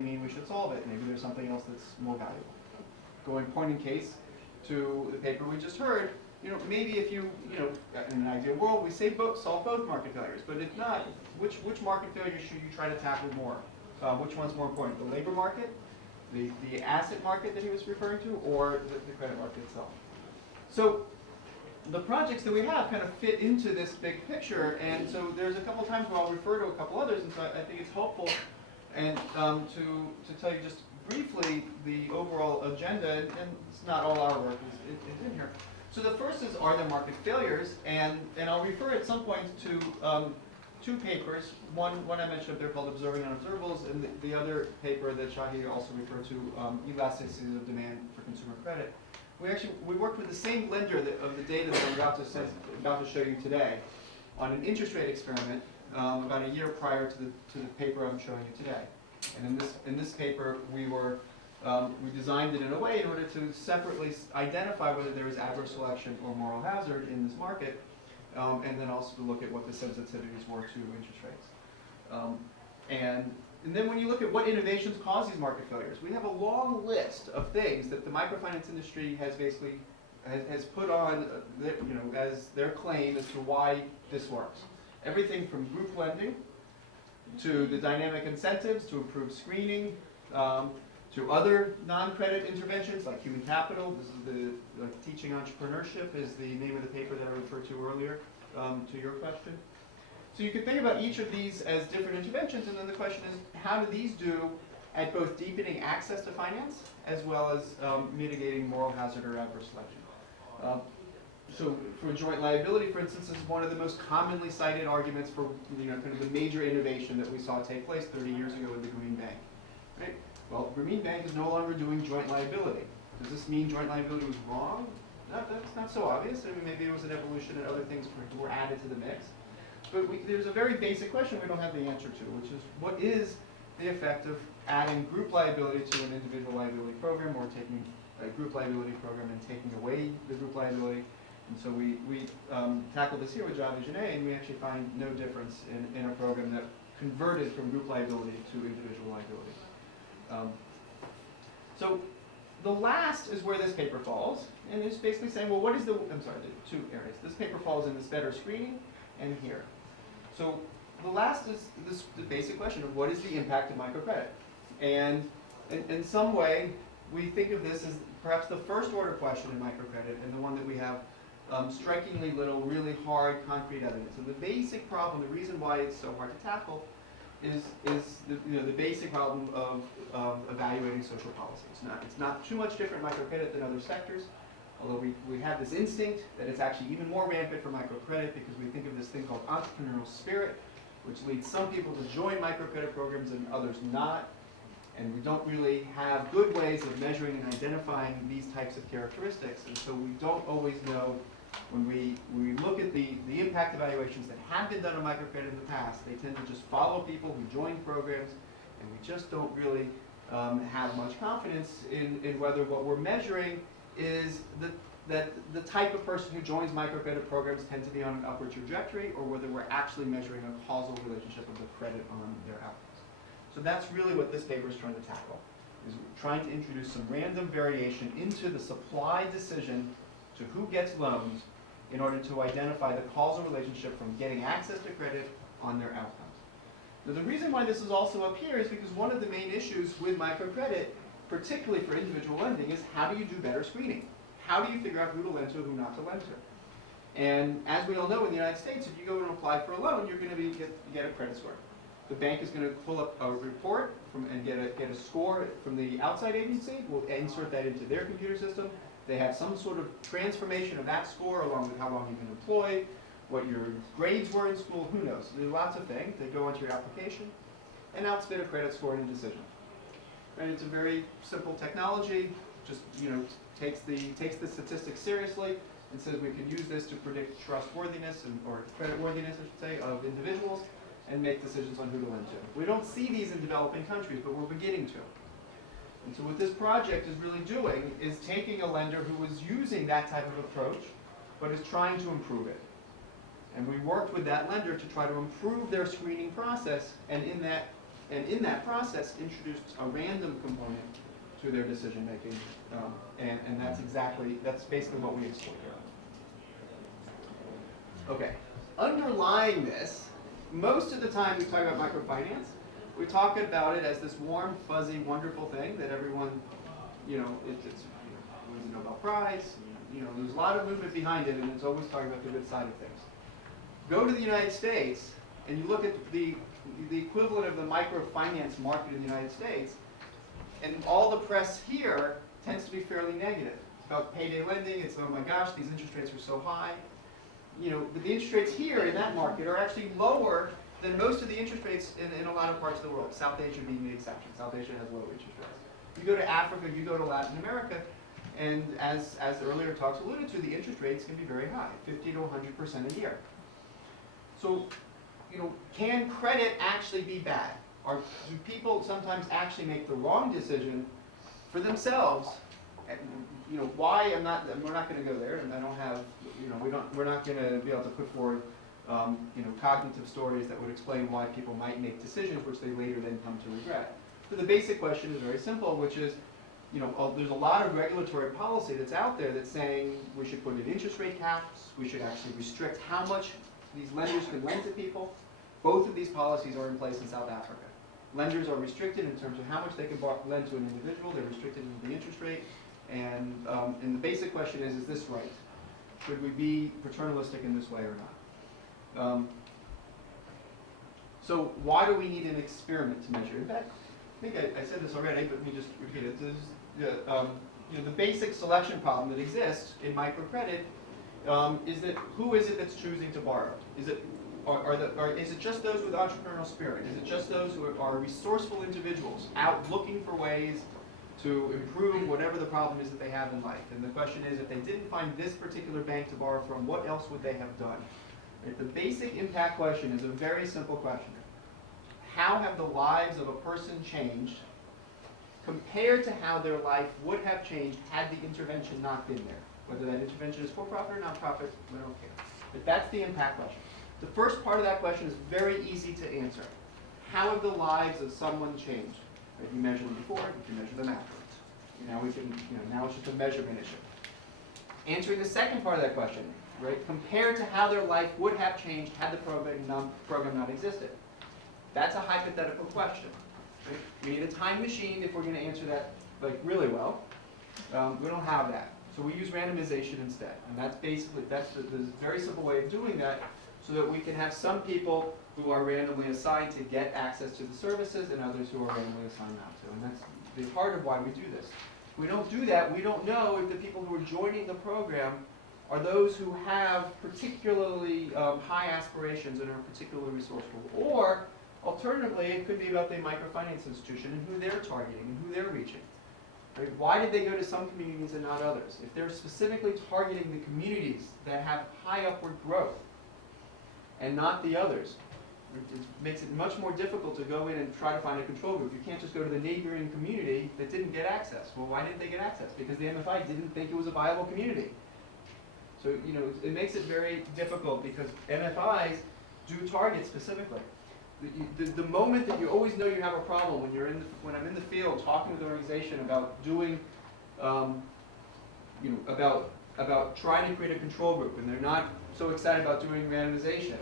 mean we should solve it. Maybe there's something else that's more valuable. Going point in case to the paper we just heard, maybe if in an ideal world, we say solve both market failures. But if not, which market failure should you try to tackle more? Which one's more important, the labor market, the asset market that he was referring to, or the credit market itself? So the projects that we have kind of fit into this big picture, and so there's a couple of times where I'll refer to a couple others, and so I think it's helpful and to tell you just briefly the overall agenda, and it's not all our work is in here. So the first is, are there market failures? And I'll refer at some point to two papers. One I mentioned up there called Observing Unobservables, and the other paper that Shahi also referred to, Elasticity of Demand for Consumer Credit. We worked with the same lender of the data that I'm about to show you today on an interest rate experiment about a year prior to the paper I'm showing you today. And in this paper, we designed it in a way in order to separately identify whether there is adverse selection or moral hazard in this market, and then also to look at what the sensitivities were to interest rates. And then when you look at what innovations cause these market failures, we have a long list of things that the microfinance industry has basically has put on, as their claim as to why this works. Everything from group lending to the dynamic incentives to improve screening, to other non-credit interventions like human capital. This is the Teaching Entrepreneurship is the name of the paper that I referred to earlier to your question. So you can think about each of these as different interventions, and then the question is, how do these do at both deepening access to finance as well as mitigating moral hazard or adverse selection? So for joint liability, for instance, this is one of the most commonly cited arguments for kind of the major innovation that we saw take place 30 years ago with the Green Bank. Right? Well, Green Bank is no longer doing joint liability. Does this mean joint liability was wrong? That's not so obvious. I mean, maybe it was an evolution and other things were added to the mix. But there's a very basic question we don't have the answer to, which is, what is the effect of adding group liability to an individual liability program, or taking a group liability program and taking away the group liability? And so we tackled this here with GW-CIBER, and we actually find no difference in a program that converted from group liability to individual liability. So the last is where this paper falls, and it's basically saying, well, what is the two areas. This paper falls in this better screening and here. So the last is the basic question of what is the impact of microcredit? And in some way, we think of this as perhaps the first order question in microcredit, and the one that we have strikingly little, really hard, concrete evidence. And the basic problem, the reason why it's so hard to tackle, is the basic problem of evaluating social policies. It's not too much different microcredit than other sectors, although we have this instinct that it's actually even more rampant for microcredit, because we think of this thing called entrepreneurial spirit, which leads some people to join microcredit programs and others not. And we don't really have good ways of measuring and identifying these types of characteristics, and so we don't always know. When we look at the impact evaluations that have been done on microcredit in the past, they tend to just follow people who join programs, and we just don't really have much confidence in whether what we're measuring is that the type of person who joins microcredit programs tend to be on an upward trajectory, or whether we're actually measuring a causal relationship of the credit on their outcomes. So that's really what this paper is trying to tackle, is trying to introduce some random variation into the supply decision to who gets loans in order to identify the causal relationship from getting access to credit on their outcomes. Now, the reason why this is also up here is because one of the main issues with microcredit, particularly for individual lending, is how do you do better screening? How do you figure out who to lend to and who not to lend to? And as we all know, in the United States, if you go and apply for a loan, you're going to get a credit score. The bank is going to pull up a report and get a score from the outside agency. We'll insert that into their computer system. They have some sort of transformation of that score along with how long you've been employed, what your grades were in school, who knows. There's lots of things that go into your application, and now it's been a credit score and a decision. And it's a very simple technology, just takes the statistics seriously and says we can use this to predict trustworthiness or creditworthiness, I should say, of individuals and make decisions on who to lend to. We don't see these in developing countries, but we're beginning to. And so what this project is really doing is taking a lender who was using that type of approach, but is trying to improve it. And we worked with that lender to try to improve their screening process, and in that and in that process introduced a random component to their decision making, and that's basically what we exploit here. Okay, underlying this, most of the time we talk about microfinance, we talk about it as this warm, fuzzy, wonderful thing that everyone, it's wins a Nobel Prize. There's a lot of movement behind it, and it's always talking about the good side of things. Go to the United States, and you look at the equivalent of the microfinance market in the United States, and all the press here tends to be fairly negative. It's about payday lending. It's, oh my gosh, these interest rates are so high. But the interest rates here in that market are actually lower than most of the interest rates in a lot of parts of the world. South Asia being the exception. South Asia has low interest rates. You go to Africa, you go to Latin America, and as the earlier talks alluded to, the interest rates can be very high, 50 to 100% a year. So, can credit actually be bad? Or do people sometimes actually make the wrong decision for themselves? And, why we're not going to go there, and I don't have, we're not going to be able to put forward, cognitive stories that would explain why people might make decisions which they later then come to regret. So the basic question is very simple, which is, there's a lot of regulatory policy that's out there that's saying we should put in interest rate caps, we should actually restrict how much these lenders can lend to people. Both of these policies are in place in South Africa. Lenders are restricted in terms of how much they can lend to an individual. They're restricted in the interest rate. And the basic question is this right? Should we be paternalistic in this way or not? So why do we need an experiment to measure? In fact, I think I said this already, but let me just repeat it. The basic selection problem that exists in microcredit is that who is it that's choosing to borrow? Is it is it just those with entrepreneurial spirit? Is it just those who are resourceful individuals out looking for ways to improve whatever the problem is that they have in life? And the question is, if they didn't find this particular bank to borrow from, what else would they have done? Right? The basic impact question is a very simple question. How have the lives of a person changed compared to how their life would have changed had the intervention not been there? Whether that intervention is for-profit or not-profit, we don't care. But that's the impact question. The first part of that question is very easy to answer. How have the lives of someone changed? Right? You measure them before, you can measure them afterwards. Now we can, now it's just a measurement issue. Answering the second part of that question, right? Compared to how their life would have changed had the program not existed. That's a hypothetical question. Right? We need a time machine if we're going to answer that really well. We don't have that. So we use randomization instead. And that's basically, that's the very simple way of doing that, so that we can have some people who are randomly assigned to get access to the services and others who are randomly assigned not to. And that's the heart of why we do this. If we don't do that, we don't know if the people who are joining the program are those who have particularly high aspirations and are particularly resourceful. Or, alternatively, it could be about the microfinance institution and who they're targeting and who they're reaching. Right? Why did they go to some communities and not others? If they're specifically targeting the communities that have high upward growth and not the others, it makes it much more difficult to go in and try to find a control group. You can't just go to the neighboring community that didn't get access. Well, why didn't they get access? Because the MFI didn't think it was a viable community. So, it makes it very difficult because MFIs do target specifically. The moment that you always know you have a problem when I'm in the field talking with an organization about doing, about trying to create a control group, and they're not so excited about doing randomization,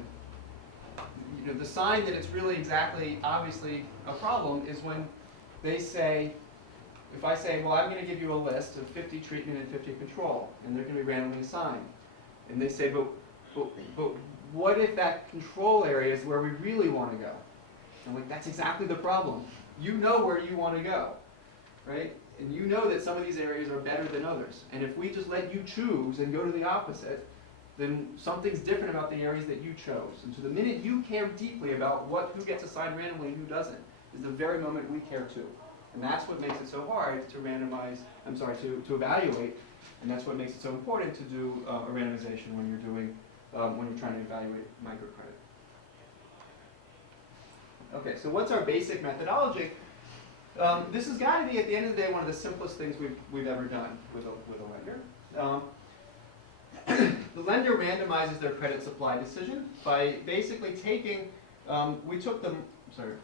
the sign that it's really exactly obviously a problem is when they say, if I say, well, I'm going to give you a list of 50 treatment and 50 control, and they're going to be randomly assigned, and they say, but what if that control area is where we really want to go? I'm like, that's exactly the problem. You know where you want to go, right? And you know that some of these areas are better than others. And if we just let you choose and go to the opposite, then something's different about the areas that you chose. And so the minute you care deeply about who gets assigned randomly and who doesn't, is the very moment we care too. And that's what makes it so hard to to evaluate. And that's what makes it so important to do a randomization when you're trying to evaluate microcredit. Okay, so what's our basic methodology? This has got to be, at the end of the day, one of the simplest things we've ever done with a lender. The lender randomizes their credit supply decision by basically taking, we took them, sorry,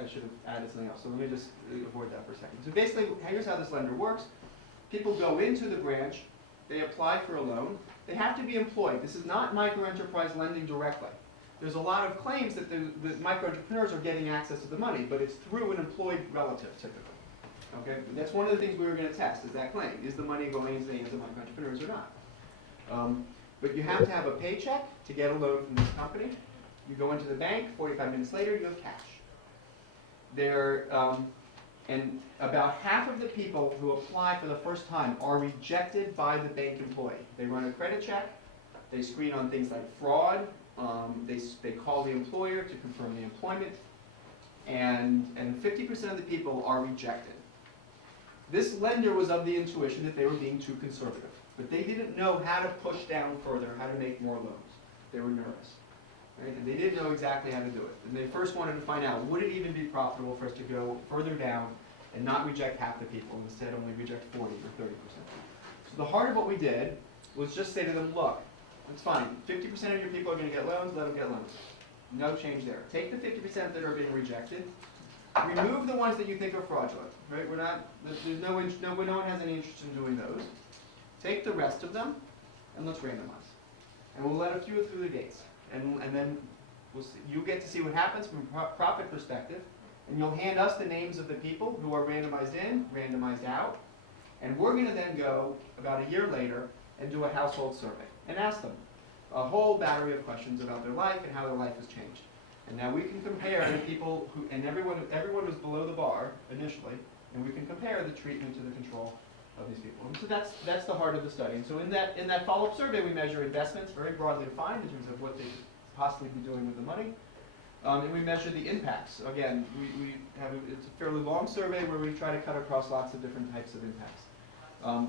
I should have added something else. So let me just avoid that for a second. So basically, here's how this lender works. People go into the branch, they apply for a loan. They have to be employed. This is not micro-enterprise lending directly. There's a lot of claims that the micro-entrepreneurs are getting access to the money, but it's through an employed relative, typically. Okay, that's one of the things we were going to test, is that claim. Is the money going into the hands of micro-entrepreneurs or not? But you have to have a paycheck to get a loan from this company. You go into the bank, 45 minutes later, you have cash. And about half of the people who apply for the first time are rejected by the bank employee. They run a credit check, they screen on things like fraud, they call the employer to confirm the employment, and 50% of the people are rejected. This lender was of the intuition that they were being too conservative, but they didn't know how to push down further, how to make more loans. They were nervous. Right? And they didn't know exactly how to do it. And they first wanted to find out, would it even be profitable for us to go further down and not reject half the people, and instead only reject 40 or 30%. So the heart of what we did was just say to them, look, it's fine. 50% of your people are going to get loans, let them get loans. No change there. Take the 50% that are being rejected. Remove the ones that you think are fraudulent. Right? No one has any interest in doing those. Take the rest of them, and let's randomize. And we'll let a few through the gates. And then you get to see what happens from a profit perspective, and you'll hand us the names of the people who are randomized in, randomized out, and we're going to then go about a year later and do a household survey and ask them a whole battery of questions about their life and how their life has changed. And now we can compare the people who, and everyone was below the bar initially, and we can compare the treatment to the control of these people. And so that's the heart of the study. And so in that follow-up survey, we measure investments, very broadly defined in terms of what they could possibly be doing with the money. And we measure the impacts. Again, it's a fairly long survey where we try to cut across lots of different types of impacts.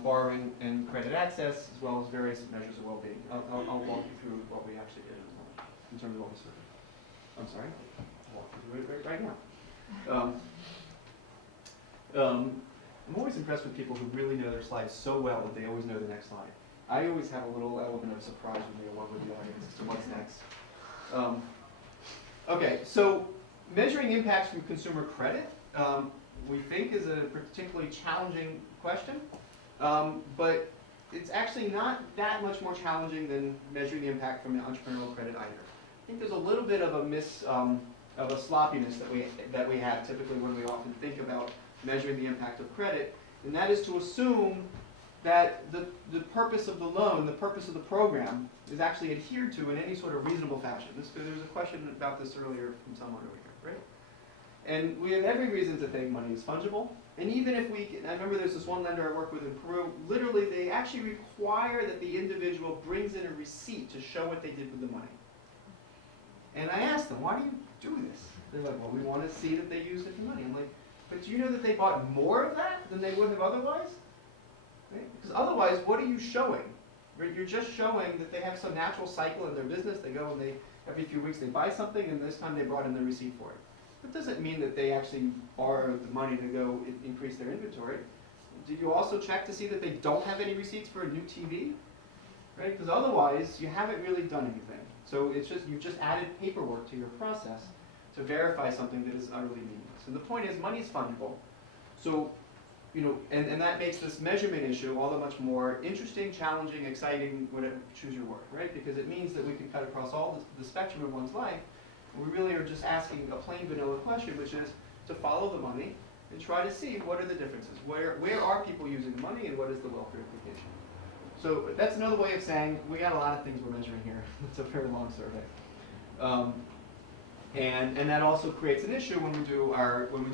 Borrowing and credit access, as well as various measures of well-being. I'll walk you through what we actually did in terms of what we surveyed. I'm sorry? I'll walk you through it right now. I'm always impressed with people who really know their slides so well that they always know the next slide. I always have a little element of surprise with me of what we're doing as to what's next. Okay, so measuring impacts from consumer credit, we think is a particularly challenging question, but it's actually not that much more challenging than measuring the impact from the entrepreneurial credit either. I think there's a little bit of a sloppiness that we have typically when we often think about measuring the impact of credit, and that is to assume that the purpose of the loan, the purpose of the program, is actually adhered to in any sort of reasonable fashion. There was a question about this earlier from someone over here, right? And we have every reason to think money is fungible. And even if I remember there's this one lender I work with in Peru, literally they actually require that the individual brings in a receipt to show what they did with the money. And I asked them, why do you do this? They're like, well, we want to see that they used it for money. I'm like, but do you know that they bought more of that than they would have otherwise? Right? Because otherwise, what are you showing? Right? You're just showing that they have some natural cycle in their business. They go and every few weeks they buy something, and this time they brought in the receipt for it. That doesn't mean that they actually borrow the money to go increase their inventory. Did you also check to see that they don't have any receipts for a new TV? Right? Because otherwise, you haven't really done anything. So you've just added paperwork to your process to verify something that is utterly meaningless. And the point is, money is fungible. So, and that makes this measurement issue all that much more interesting, challenging, exciting, whatever, choose your word, right? Because it means that we can cut across all the spectrum of one's life. And we really are just asking a plain vanilla question, which is to follow the money and try to see what are the differences. Where are people using the money, and what is the welfare implication? So that's another way of saying we got a lot of things we're measuring here. It's a very long survey. And that also creates an issue when we do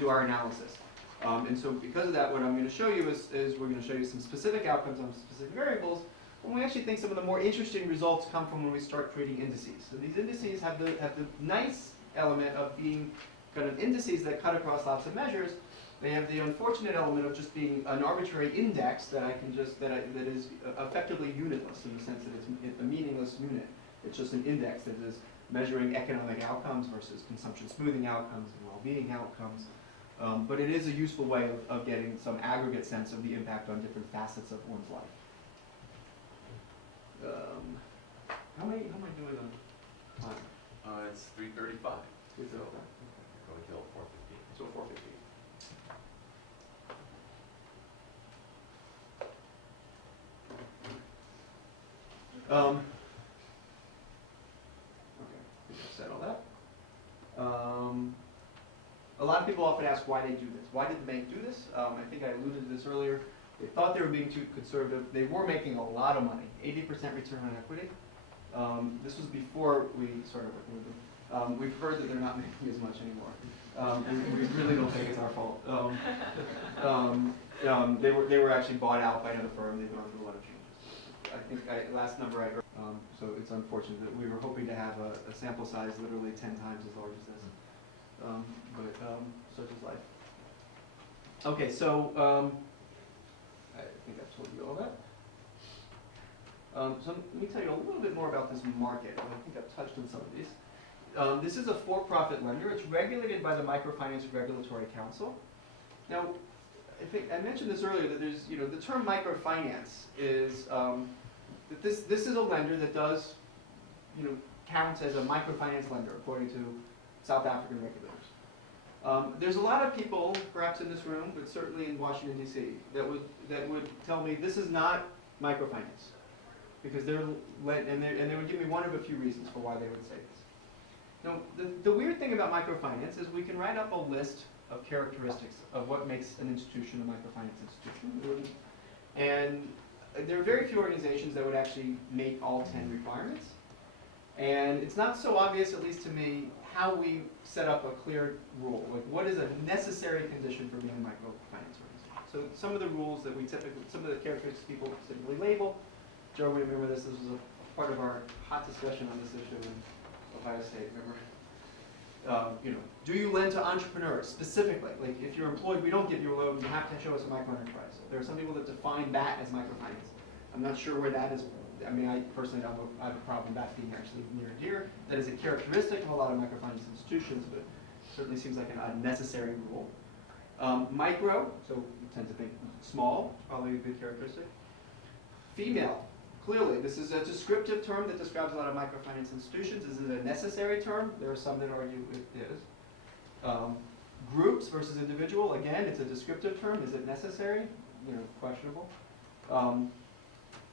our analysis. And so because of that, what I'm going to show you is we're going to show you some specific outcomes on specific variables. And we actually think some of the more interesting results come from when we start creating indices. So these indices have the nice element of being kind of indices that cut across lots of measures. They have the unfortunate element of just being an arbitrary index that that is effectively unitless in the sense that it's a meaningless unit. It's just an index that is measuring economic outcomes versus consumption smoothing outcomes and well-being outcomes. But it is a useful way of getting some aggregate sense of the impact on different facets of one's life. How am I doing on time? It's 3:35. 3:35. Go till 4:15. Okay, I think I've said all that. A lot of people often ask why they do this. Why did the bank do this? I think I alluded to this earlier. They thought they were being too conservative. They were making a lot of money, 80% return on equity. This was before we started working with them. We've heard that they're not making as much anymore. And we really don't think it's our fault. They were actually bought out by another firm. They've gone through a lot of changes. I think last number I heard, so it's unfortunate that we were hoping to have a sample size literally 10 times as large as this. But such is life. Okay, so I think I've told you all that. So let me tell you a little bit more about this market. I think I've touched on some of these. This is a for-profit lender. It's regulated by the Microfinance Regulatory Council. Now, I think I mentioned this earlier that there's, the term microfinance is that this is a lender that does, count as a microfinance lender according to South African regulators. There's a lot of people, perhaps in this room, but certainly in Washington D.C., that would tell me this is not microfinance, because they would give me one of a few reasons for why they would say this. Now, the weird thing about microfinance is we can write up a list of characteristics of what makes an institution a microfinance institution, and there are very few organizations that would actually make all 10 requirements. And it's not so obvious, at least to me, how we set up a clear rule. Like, what is a necessary condition for being a microfinance organization? So some of the rules that some of the characteristics people typically label. Joe, we remember this. This was a part of our hot discussion on this issue in Ohio State. Remember? Do you lend to entrepreneurs specifically? Like, if you're employed, we don't give you a loan. You have to show us a microenterprise. There are some people that define that as microfinance. I'm not sure where that is. I mean, I personally don't have a problem with that being actually near and dear. That is a characteristic of a lot of microfinance institutions, but certainly seems like a necessary rule. Micro, so we tend to think small, probably a good characteristic. Female, clearly, this is a descriptive term that describes a lot of microfinance institutions. Is it a necessary term? There are some that argue it is. Groups versus individual, again, it's a descriptive term. Is it necessary? Questionable.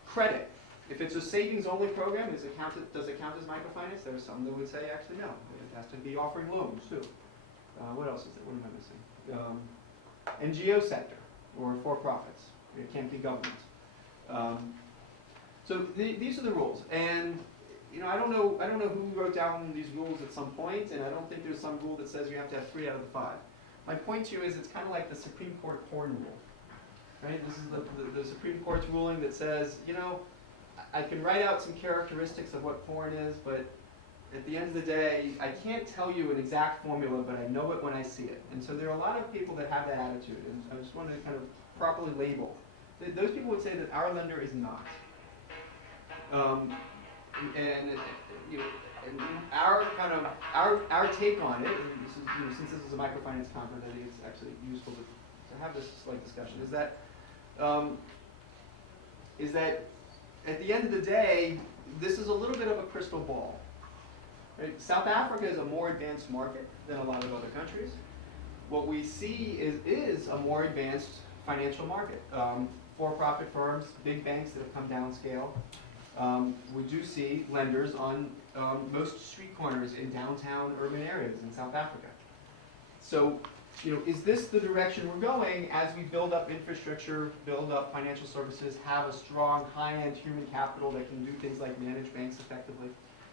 Credit. If it's a savings-only program, does it count as microfinance? There are some that would say, actually, no. It has to be offering loans, too. What else is there? What am I missing? NGO sector, or for-profits. It can't be government. So these are the rules. And I don't know who wrote down these rules at some point, and I don't think there's some rule that says you have to have 3 out of the 5. My point to you is it's kind of like the Supreme Court porn rule. Right? This is the Supreme Court's ruling that says, I can write out some characteristics of what porn is, but at the end of the day, I can't tell you an exact formula, but I know it when I see it. And so there are a lot of people that have that attitude, and I just want to kind of properly label. Those people would say that our lender is not. And our take on it, and this is, since this is a microfinance conference, I think it's actually useful to have this slight discussion, is that at the end of the day, this is a little bit of a crystal ball. Right? South Africa is a more advanced market than a lot of other countries. What we see is a more advanced financial market. For-profit firms, big banks that have come downscale. We do see lenders on most street corners in downtown urban areas in South Africa. So, is this the direction we're going as we build up infrastructure, build up financial services, have a strong high-end human capital that can do things like manage banks effectively?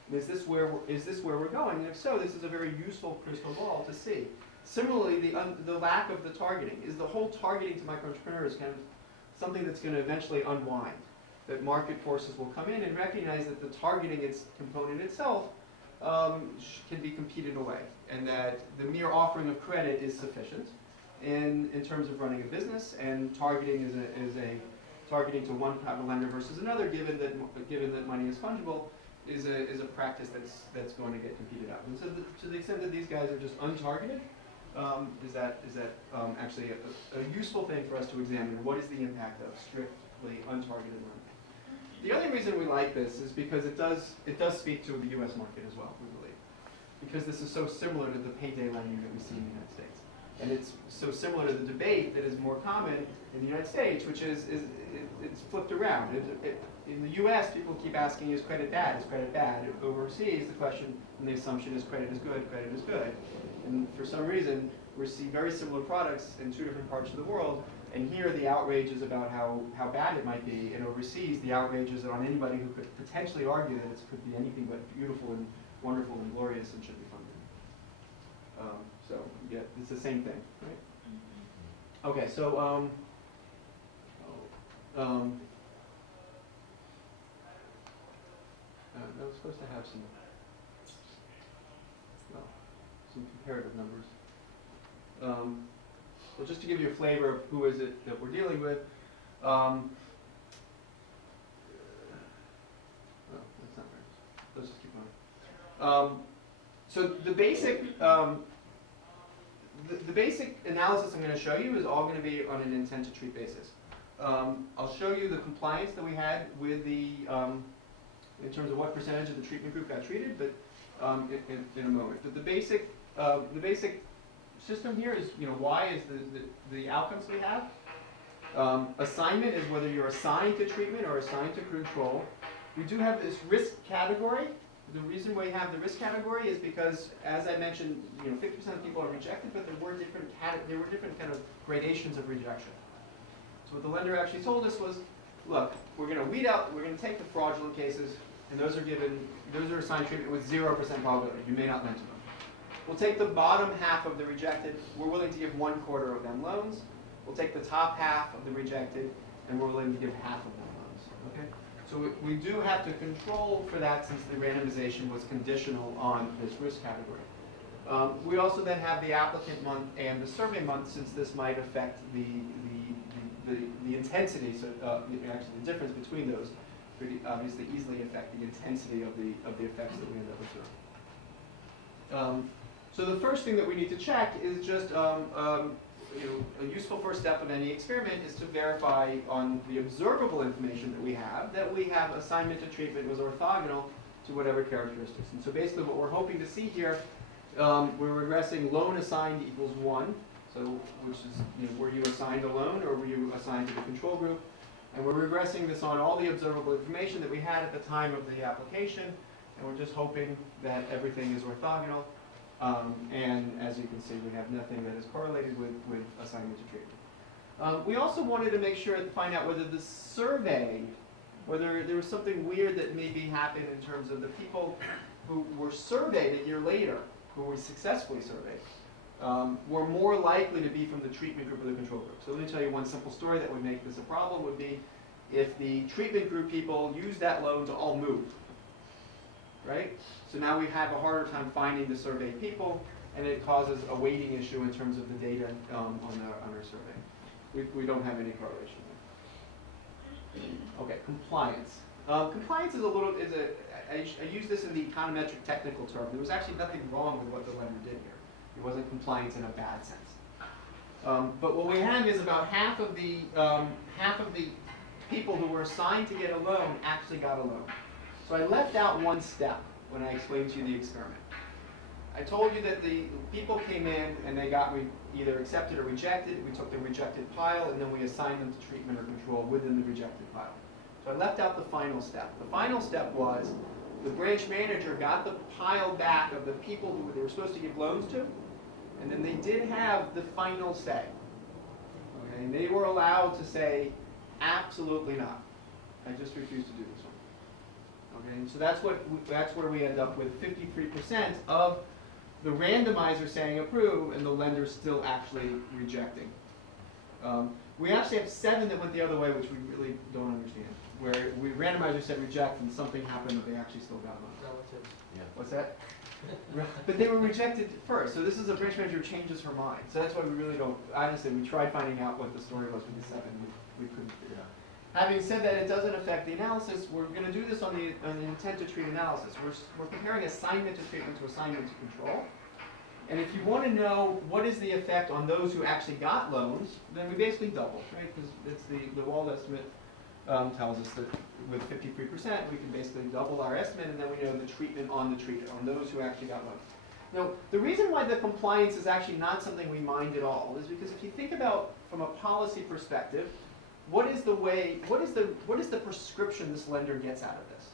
And is this where we're going? And if so, this is a very useful crystal ball to see. Similarly, the lack of the targeting. Is the whole targeting to micro-entrepreneurs kind of something that's going to eventually unwind? That market forces will come in and recognize that the targeting component itself can be competed away, and that the mere offering of credit is sufficient in terms of running a business, and targeting is a targeting to one type of lender versus another, given that money is fungible, is a practice that's going to get competed out. And so to the extent that these guys are just untargeted, is that actually a useful thing for us to examine? What is the impact of strictly untargeted lending? The only reason we like this is because it does speak to the U.S. market as well, we believe, because this is so similar to the payday lending that we see in the United States. And it's so similar to the debate that is more common in the United States, which is it's flipped around. In the US, people keep asking, is credit bad? Is credit bad? Overseas, the question and the assumption is credit is good, credit is good. And for some reason, we see very similar products in two different parts of the world. And here, the outrage is about how bad it might be. And overseas, the outrage is on anybody who could potentially argue that it could be anything but beautiful and wonderful and glorious and should be funded. So, yeah, it's the same thing, right? Okay, so, I was supposed to have some comparative numbers. So just to give you a flavor of who is it that we're dealing with, well, that's not right. Let's just keep going. So the basic analysis I'm going to show you is all going to be on an intent to treat basis. I'll show you the compliance that we had with the, in terms of what percentage of the treatment group got treated, but in a moment. But the basic system here is, Y is the outcomes we have. Assignment is whether you're assigned to treatment or assigned to control. We do have this risk category. The reason we have the risk category is because, as I mentioned, 50% of people are rejected, but there were different kind of gradations of rejection. So what the lender actually told us was, look, we're going to weed out, we're going to take the fraudulent cases, and those are assigned treatment with 0% probability. You may not lend to them. We'll take the bottom half of the rejected. We're willing to give 1/4 of them loans. We'll take the top half of the rejected, and we're willing to give half of them loans. Okay? So we do have to control for that since the randomization was conditional on this risk category. We also then have the applicant month and the survey month, since this might affect the intensity. So actually, the difference between those could obviously easily affect the intensity of the effects that we end up observing. So the first thing that we need to check is just a useful first step of any experiment is to verify on the observable information that we have assignment to treatment was orthogonal to whatever characteristics. And so basically what we're hoping to see here, we're regressing loan assigned equals 1, so which is were you assigned a loan or were you assigned to the control group? And we're regressing this on all the observable information that we had at the time of the application, and we're just hoping that everything is orthogonal. And as you can see, we have nothing that is correlated with assignment to treatment. We also wanted to make sure to find out whether the survey, whether there was something weird that maybe happened in terms of the people who were surveyed a year later, who were successfully surveyed, were more likely to be from the treatment group or the control group. So let me tell you one simple story that would make this a problem would be if the treatment group people use that loan to all move. Right? So now we have a harder time finding the surveyed people, and it causes a weighting issue in terms of the data on our survey. We don't have any correlation there. Okay, compliance. Compliance is I use this in the econometric technical term. There was actually nothing wrong with what the lender did here. It wasn't compliance in a bad sense. But what we have is about half of the people who were assigned to get a loan actually got a loan. So I left out one step when I explained to you the experiment. I told you that the people came in and they got either accepted or rejected. We took the rejected pile and then we assigned them to treatment or control within the rejected pile. So I left out the final step. The final step was the branch manager got the pile back of the people who they were supposed to give loans to, and then they did have the final say. Okay, and they were allowed to say, absolutely not. I just refuse to do this one. Okay, and so that's where we end up with 53% of the randomizer saying approve and the lender still actually rejecting. We actually have 7 that went the other way, which we really don't understand. Where randomizer said reject and something happened that they actually still got loans. Relatives. Yeah. What's that? But they were rejected first. So this is a branch manager who changes her mind. So that's why we really don't, honestly, we tried finding out what the story was with the 7. We couldn't figure it out. Having said that, it doesn't affect the analysis. We're going to do this on the intent to treat analysis. We're comparing assignment to treatment to assignment to control. And if you want to know what is the effect on those who actually got loans, then we basically double, right? Because it's the Wald estimate tells us that with 53%, we can basically double our estimate, and then we know the treatment on those who actually got loans. Now, the reason why the compliance is actually not something we mind at all is because if you think about from a policy perspective, what is the prescription this lender gets out of this?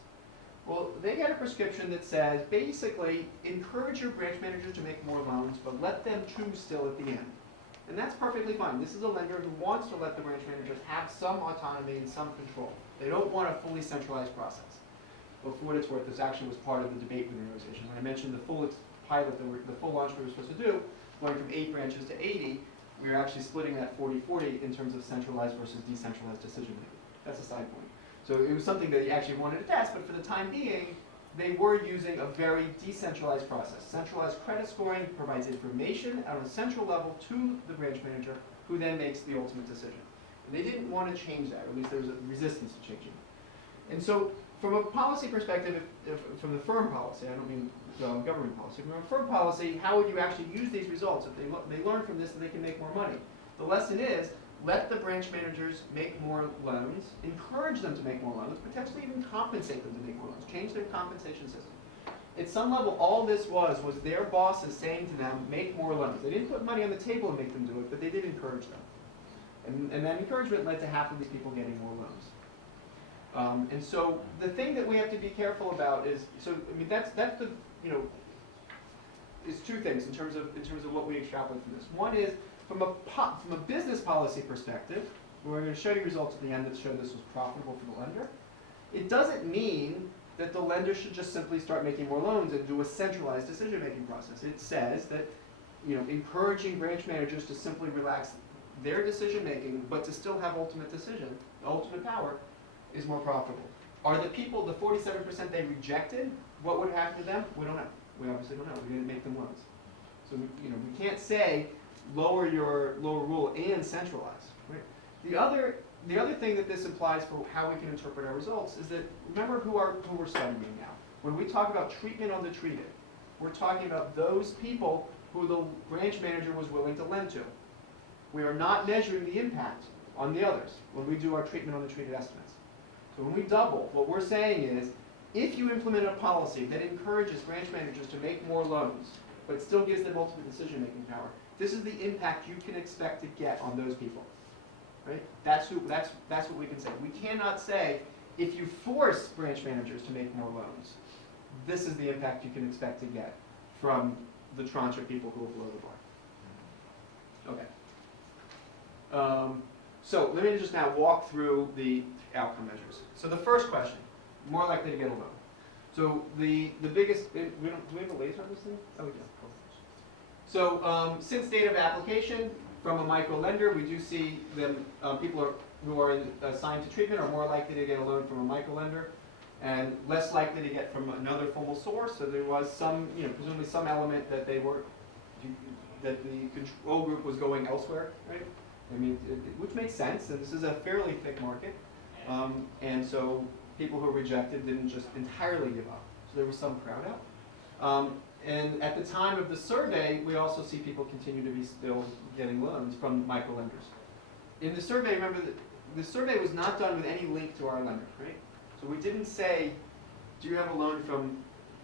Well, they get a prescription that says, basically, encourage your branch managers to make more loans, but let them choose still at the end. And that's perfectly fine. This is a lender who wants to let the branch managers have some autonomy and some control. They don't want a fully centralized process. But for what it's worth, this actually was part of the debate within the organization. When I mentioned the full pilot, the full launch we were supposed to do, going from 8 branches to 80, we were actually splitting that 40-40 in terms of centralized versus decentralized decision making. That's a side point. So it was something that he actually wanted to test, but for the time being, they were using a very decentralized process. Centralized credit scoring provides information on a central level to the branch manager, who then makes the ultimate decision. And they didn't want to change that, or at least there was a resistance to changing it. And so from a policy perspective, from the firm policy, I don't mean government policy, from a firm policy, how would you actually use these results? If they learn from this, and they can make more money. The lesson is, let the branch managers make more loans, encourage them to make more loans, potentially even compensate them to make more loans, change their compensation system. At some level, all this was their bosses saying to them, make more loans. They didn't put money on the table and make them do it, but they did encourage them. And that encouragement led to half of these people getting more loans. And so the thing that we have to be careful about is, so I mean that's the, you know, is two things in terms of what we extrapolate from this. One is from a business policy perspective, we're going to show you results at the end that show this was profitable for the lender. It doesn't mean that the lender should just simply start making more loans and do a centralized decision-making process. It says that, you know, encouraging branch managers to simply relax their decision-making, but to still have ultimate decision, ultimate power, is more profitable. Are the people, the 47% they rejected, what would happen to them? We don't know. We obviously don't know. We didn't make them loans. So we can't say lower rule and centralize. Right? The other thing that this implies for how we can interpret our results is that, remember who we're studying now. When we talk about treatment on the treated, we're talking about those people who the branch manager was willing to lend to. We are not measuring the impact on the others when we do our treatment on the treated estimates. So when we double, what we're saying is, if you implement a policy that encourages branch managers to make more loans, but still gives them ultimate decision-making power, this is the impact you can expect to get on those people. Right? That's what we can say. We cannot say, if you force branch managers to make more loans, this is the impact you can expect to get from the tranche of people who are below the bar. Okay. So let me just now walk through the outcome measures. So the first question, more likely to get a loan. So the biggest, do we have a laser on this thing? Oh, we do. Cool. So since date of application, from a micro lender, we do see them, people who are assigned to treatment are more likely to get a loan from a micro lender and less likely to get from another formal source. So there was some, presumably some element that that the control group was going elsewhere, right? I mean, which makes sense, and this is a fairly thick market. And so people who rejected didn't just entirely give up. So there was some crowd out. And at the time of the survey, we also see people continue to be still getting loans from micro-lenders. In the survey, remember, the survey was not done with any link to our lender, right? So we didn't say, do you have a loan from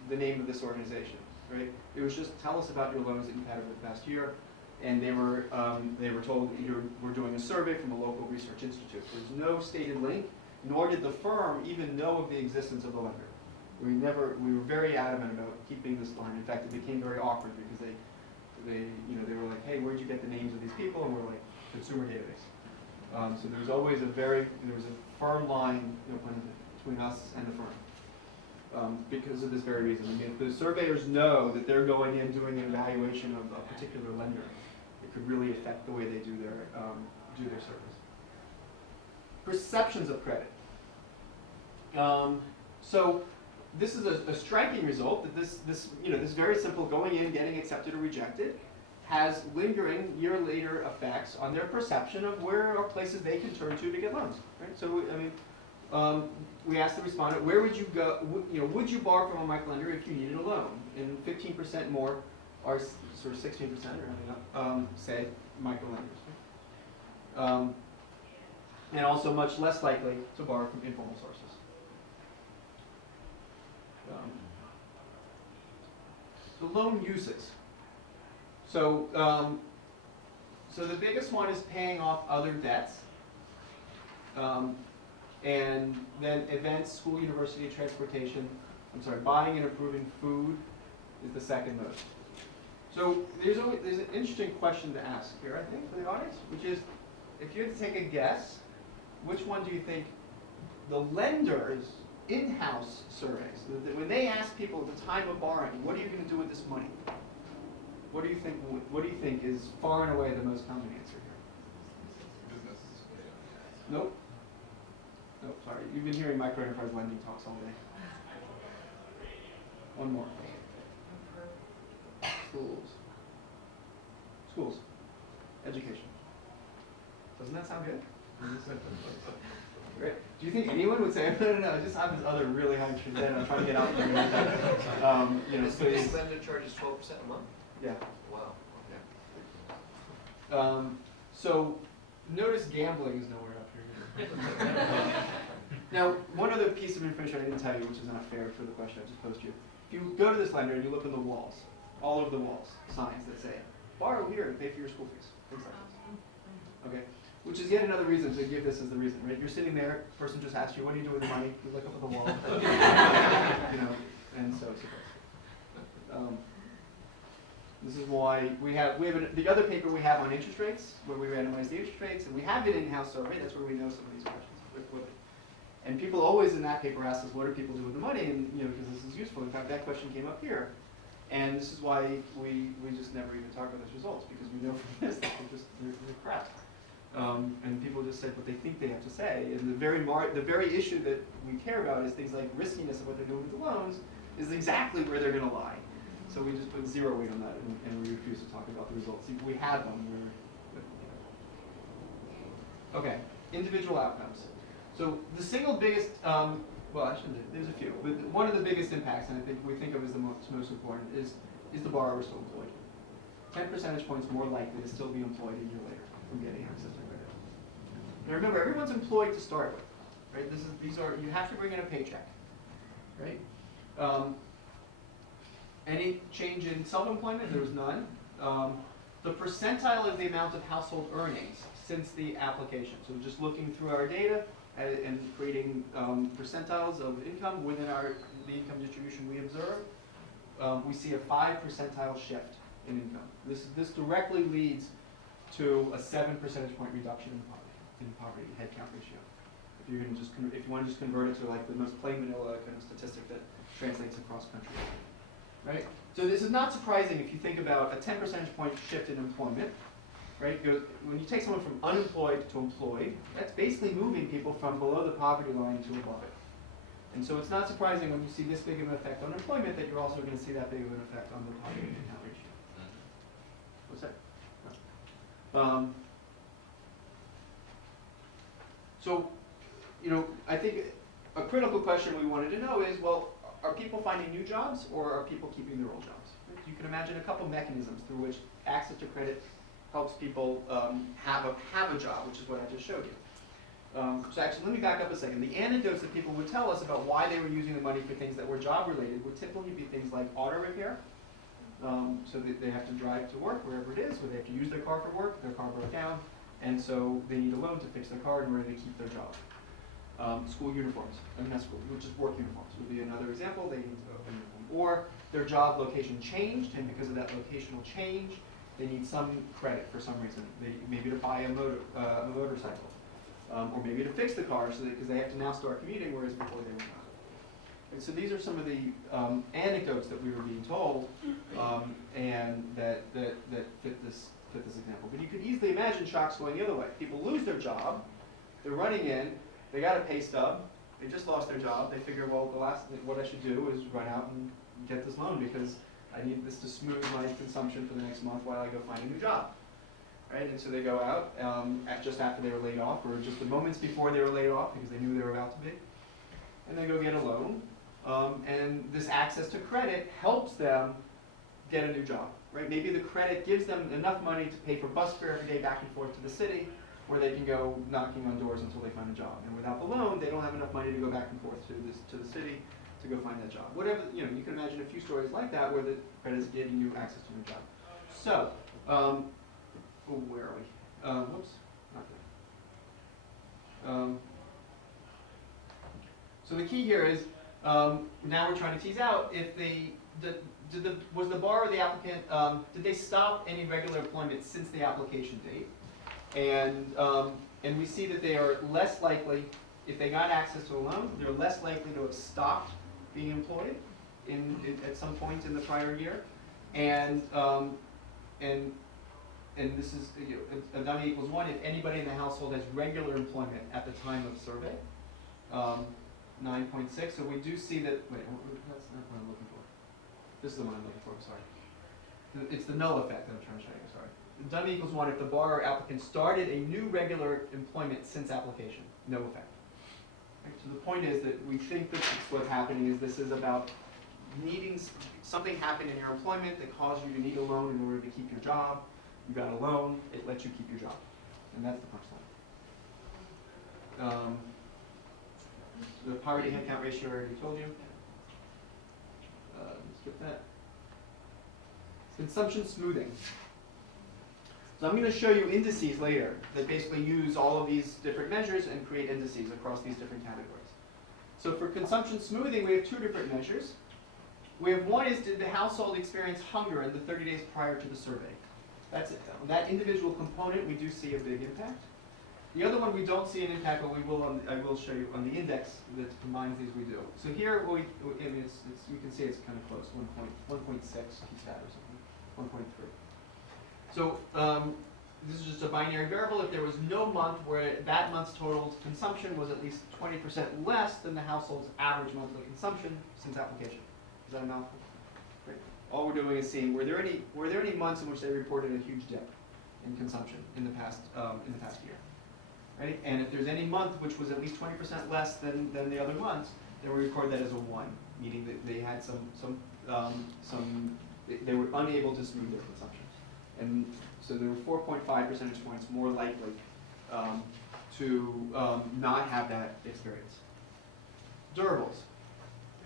the name of this organization, right? It was just, tell us about your loans that you've had over the past year. And they were told, we're doing a survey from a local research institute. There's no stated link, nor did the firm even know of the existence of the lender. We were very adamant about keeping this line. In fact, it became very awkward because they were like, hey, where'd you get the names of these people? And we're like, consumer database. So there was always a firm line between us and the firm because of this very reason. I mean, if the surveyors know that they're going in doing an evaluation of a particular lender, it could really affect the way they do their service. Perceptions of credit. So this is a striking result that this very simple going in, getting accepted or rejected, has lingering year-later effects on their perception of where are places they can turn to get loans. Right? So I mean, we asked the respondent, where would you go? Would you borrow from a microlender if you needed a loan? And 15% more, or sort of 16% or something, say microlenders. And also much less likely to borrow from informal sources. the loan uses. So, so the biggest one is paying off other debts. And then events, school, university, transportation, buying and improving food is the second most. So there's an interesting question to ask here, I think, for the audience, which is, if you had to take a guess, which one do you think the lenders' in-house surveys, when they ask people at the time of borrowing, what are you going to do with this money? What do you think is far and away the most common answer here? Business. Nope. Nope, sorry. You've been hearing micro-enterprise lending talks all day. One more. Schools. Schools. Education. Doesn't that sound good? Great. Do you think anyone would say, no, I just have this other really high percent I'm trying to get out there. So this lender charges 12% a month? Yeah. Wow. Okay. So notice gambling is nowhere up here. Now, one other piece of information I didn't tell you, which is not fair for the question I just posed to you. If you go to this lender and you look at the walls, all over the walls, signs that say, borrow here and pay for your school fees, things like this. Okay? Which is yet another reason to give this as the reason, right? You're sitting there, person just asks you, what do you do with the money? You look up at the wall, and so it's this is why we have the other paper we have on interest rates, where we randomize the interest rates, and we have an in-house survey. That's where we know some of these questions. And people always in that paper ask us, what do people do with the money? And because this is useful. In fact, that question came up here, and this is why we just never even talk about those results, because we know from this that they're crap. And people just say what they think they have to say. And the very issue that we care about is things like riskiness of what they're doing with the loans is exactly where they're going to lie. So we just put zero weight on that, and we refuse to talk about the results. If we had them, okay, individual outcomes. So the single biggest, well, actually, there's a few, but one of the biggest impacts, and I think we think of as the most important, is the borrower still employed? 10 percentage points more likely to still be employed a year later from getting access to credit. Now remember, everyone's employed to start with, right? You have to bring in a paycheck, right? Any change in self-employment? There was none. The percentile is the amount of household earnings since the application. So just looking through our data and creating percentiles of income within the income distribution we observe, we see a 5 percentile shift in income. This directly leads to a 7 percentage point reduction in poverty headcount ratio. If you're going to if you want to just convert it to like the most plain vanilla kind of statistic that translates across country. Right? So this is not surprising if you think about a 10 percentage point shift in employment. Right? When you take someone from unemployed to employed, that's basically moving people from below the poverty line to above it. And so it's not surprising when you see this big of an effect on employment that you're also going to see that big of an effect on the poverty headcount ratio. What's that? So, I think a critical question we wanted to know is, well, are people finding new jobs or are people keeping their old jobs? You can imagine a couple mechanisms through which access to credit helps people have a job, which is what I just showed you. So actually, let me back up a second. The anecdotes that people would tell us about why they were using the money for things that were job-related would typically be things like auto repair. So that they have to drive to work, wherever it is, where they have to use their car for work, their car broke down, and so they need a loan to fix their car in order to keep their job. School uniforms, not school, which is work uniforms would be another example. They need a uniform. Or their job location changed, and because of that locational change, they need some credit for some reason. Maybe to buy a motorcycle, or maybe to fix the car, because they have to now start commuting, whereas before they were not. And so these are some of the anecdotes that we were being told, and that fit this example. But you could easily imagine shocks going the other way. People lose their job, they're running in, they got a pay stub, they just lost their job, they figure, well, what I should do is run out and get this loan because I need this to smooth my consumption for the next month while I go find a new job. Right? And so they go out just after they were laid off, or just the moments before they were laid off because they knew they were about to be, and they go get a loan. And this access to credit helps them get a new job. Right? Maybe the credit gives them enough money to pay for bus fare every day back and forth to the city, where they can go knocking on doors until they find a job. And without the loan, they don't have enough money to go back and forth to the city to go find that job. Whatever, you can imagine a few stories like that where the credit is giving you access to a job. So, where are we? Whoops, not there. So the key here is, now we're trying to tease out if was the borrower or the applicant, did they stop any regular employment since the application date? And we see that they are less likely, if they got access to a loan, they're less likely to have stopped being employed at some point in the prior year. And this is, a dummy equals 1 if anybody in the household has regular employment at the time of survey. 9.6, so we do see that, wait, that's not what I'm looking for. This is the one I'm looking for, sorry. It's the null effect that I'm trying to show you, sorry. Dummy equals 1 if the borrower or applicant started a new regular employment since application. No effect. Right, so the point is that we think that what's happening is this is about needing something happen in your employment that caused you to need a loan in order to keep your job. You got a loan, it lets you keep your job. And that's the punchline. The poverty headcount ratio I already told you. Skip that. Consumption smoothing. So I'm going to show you indices later that basically use all of these different measures and create indices across these different categories. So for consumption smoothing, we have 2 different measures. We have one is, did the household experience hunger in the 30 days prior to the survey? That's it. On that individual component, we do see a big impact. The other one we don't see an impact, but we will. I will show you on the index that combines these. We do. So here, you can see it's kind of close. 1.6 t-stat or something. 1.3. So this is just a binary variable. If there was no month where that month's total consumption was at least 20% less than the household's average monthly consumption since application. Is that a mouthful? Great. All we're doing is seeing were there any months in which they reported a huge dip in consumption in the past year. Right? And if there's any month which was at least 20% less than the other months, then we record that as a 1, meaning that they had they were unable to smooth their consumption. And so there were 4.5 percentage points more likely to not have that experience. Durables.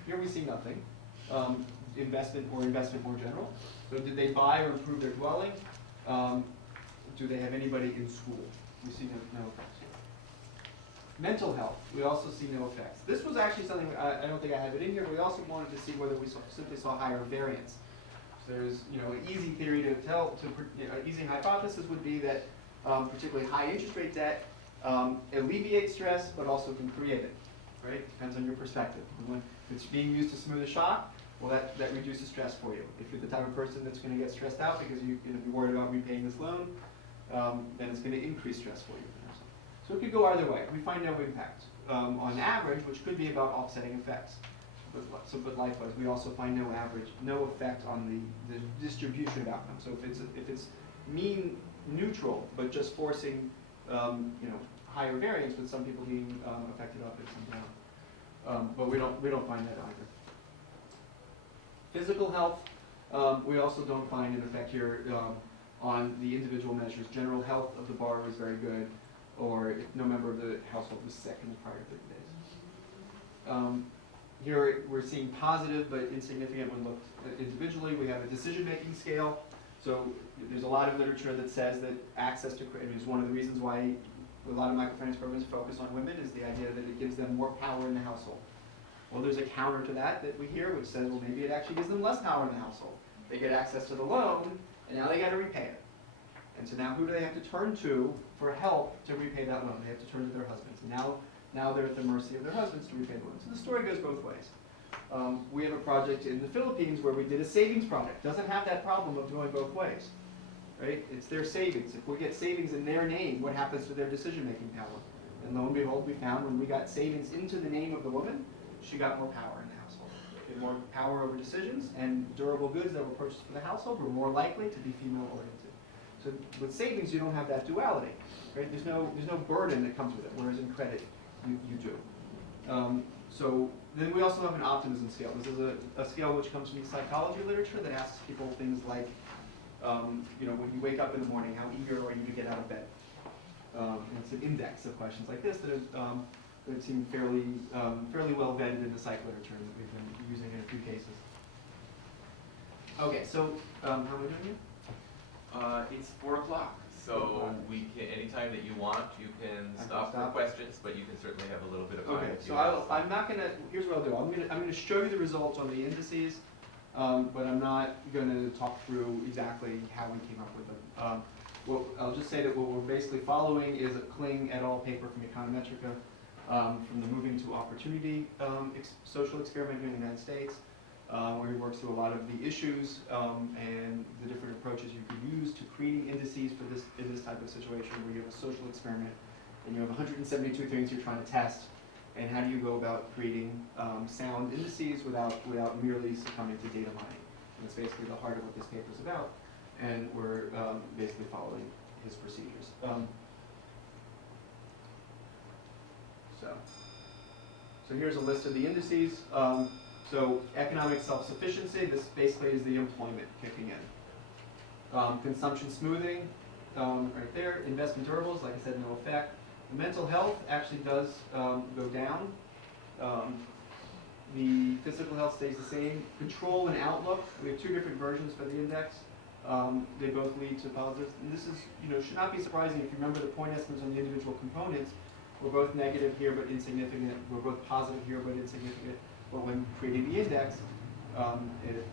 Here we see nothing. Investment more general. So did they buy or improve their dwelling? Do they have anybody in school? We see no effects here. Mental health, we also see no effects. This was actually something, I don't think I have it in here, but we also wanted to see whether we simply saw higher variance. So there's, an easy theory to tell, an easy hypothesis would be that particularly high interest rate debt alleviates stress, but also can create it, right? Depends on your perspective. When it's being used to smooth a shock, well, that reduces stress for you. If you're the type of person that's going to get stressed out because you're going to be worried about repaying this loan, then it's going to increase stress for you. So it could go either way. We find no impact on average, which could be about offsetting effects. But likewise, we also find no effect on the distribution of outcomes. So if it's mean neutral, but just forcing higher variance, with some people being affected up and some down. But we don't find that either. Physical health, we also don't find an effect here on the individual measures. General health of the borrower is very good, or if no member of the household was sick in the prior 30 days. Here we're seeing positive but insignificant when looked at individually. We have a decision-making scale. So there's a lot of literature that says that access to credit is one of the reasons why a lot of microfinance programs focus on women, is the idea that it gives them more power in the household. Well, there's a counter to that we hear, which says, well, maybe it actually gives them less power in the household. They get access to the loan, and now they got to repay it. And so now who do they have to turn to for help to repay that loan? They have to turn to their husbands. And now they're at the mercy of their husbands to repay the loan. So the story goes both ways. We have a project in the Philippines where we did a savings project. Doesn't have that problem of going both ways, right? It's their savings. If we get savings in their name, what happens to their decision-making power? And lo and behold, we found when we got savings into the name of the woman, she got more power in the household. She had more power over decisions, and durable goods that were purchased for the household were more likely to be female-oriented. So with savings, you don't have that duality, right? There's no burden that comes with it, whereas in credit, you do. So then we also have an optimism scale. This is a scale which comes from the psychology literature that asks people things like, when you wake up in the morning, how eager are you to get out of bed? And it's an index of questions like this that that seem fairly well vetted in the psych literature that we've been using in a few cases. Okay, so how am I doing here? It's 4 o'clock, so we can, anytime that you want, you can stop for questions, but you can certainly have a little bit of time. Okay, so I'm not gonna, here's what I'll do. I'm gonna show you the results on the indices, but I'm not gonna talk through exactly how we came up with them. Well, I'll just say that what we're basically following is a Kling et al. Paper from Econometrica, from the Moving to Opportunity social experiment here in the United States, where he works through a lot of the issues and the different approaches you can use to creating indices for this in this type of situation where you have a social experiment and you have 172 things you're trying to test, and how do you go about creating sound indices without merely succumbing to data mining. And that's basically the heart of what this paper is about, and we're basically following his procedures. So here's a list of the indices. So economic self-sufficiency, this basically is the employment kicking in. Consumption smoothing, right there. Investment durables, like I said, no effect. Mental health actually does go down. The physical health stays the same. Control and outlook, we have two different versions for the index. They both lead to positives. And this is, should not be surprising if you remember the point estimates on the individual components. We're both negative here but insignificant. We're both positive here but insignificant. But when creating the index, it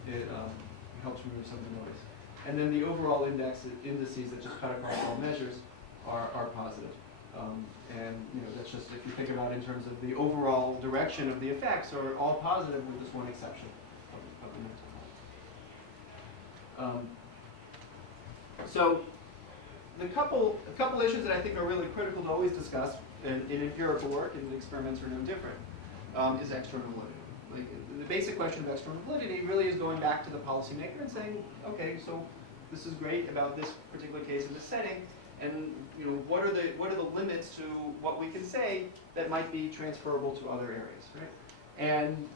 helps remove some of the noise. And then the overall indices that just cut across all measures are positive. And that's just, if you think about it in terms of the overall direction of the effects, are all positive with this one exception of the mental health. So a couple issues that I think are really critical to always discuss in empirical work, and the experiments are no different, is external validity. Like, the basic question of external validity really is going back to the policymaker and saying, okay, so this is great about this particular case in this setting, and what are the limits to what we can say that might be transferable to other areas, right? And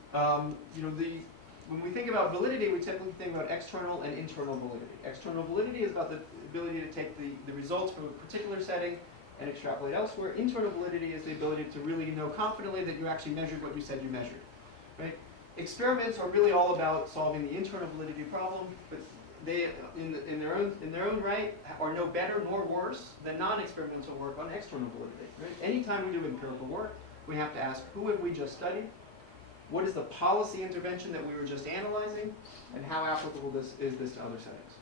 when we think about validity, we typically think about external and internal validity. External validity is about the ability to take the results from a particular setting and extrapolate elsewhere. Internal validity is the ability to really know confidently that you actually measured what you said you measured, right? Experiments are really all about solving the internal validity problem, but they, in their own right, are no better nor worse than non-experimental work on external validity, right? Anytime we do empirical work, we have to ask, who have we just studied? What is the policy intervention that we were just analyzing? And how applicable is this to other settings?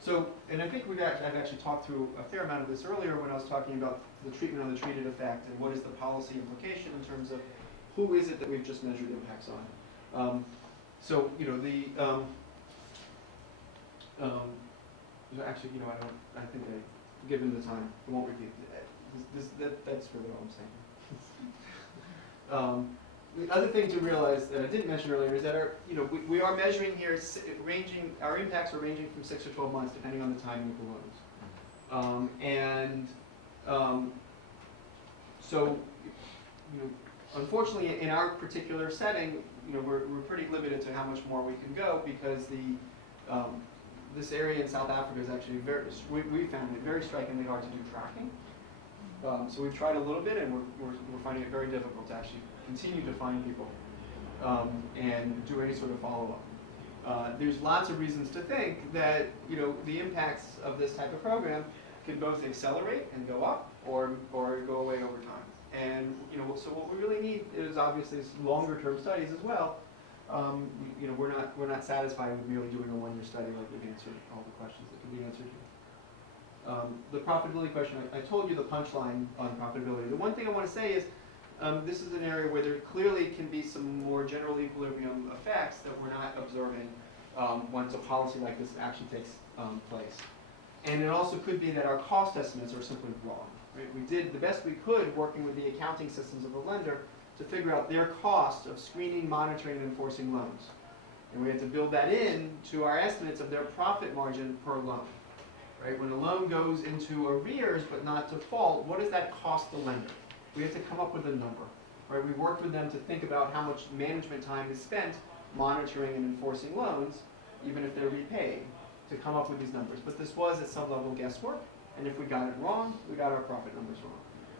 So, and I think I've actually talked through a fair amount of this earlier when I was talking about the treatment on the treated effect and what is the policy implication in terms of who is it that we've just measured impacts on. Actually, I think given the time, I won't repeat that. That's really all I'm saying. The other thing to realize that I didn't mention earlier is that we are measuring here our impacts are ranging from 6 or 12 months depending on the timing of the loans. So unfortunately in our particular setting, we're pretty limited to how much more we can go because this area in South Africa is actually we found it very strikingly hard to do tracking. So we've tried a little bit, and we're finding it very difficult to actually continue to find people and do any sort of follow-up. There's lots of reasons to think that the impacts of this type of program can both accelerate and go up, or go away over time. And so what we really need is obviously longer-term studies as well. We're not satisfied with merely doing a one-year study like we've answered all the questions that can be answered here. The profitability question, I told you the punchline on profitability. The one thing I want to say is this is an area where there clearly can be some more general equilibrium effects that we're not observing once a policy like this actually takes place. And it also could be that our cost estimates are simply wrong. Right? We did the best we could working with the accounting systems of the lender to figure out their cost of screening, monitoring, and enforcing loans. And we had to build that in to our estimates of their profit margin per loan. Right? When a loan goes into arrears but not default, what does that cost the lender? We have to come up with a number. Right? We worked with them to think about how much management time is spent monitoring and enforcing loans, even if they're repaid, to come up with these numbers. But this was at some level guesswork, and if we got it wrong, we got our profit numbers wrong.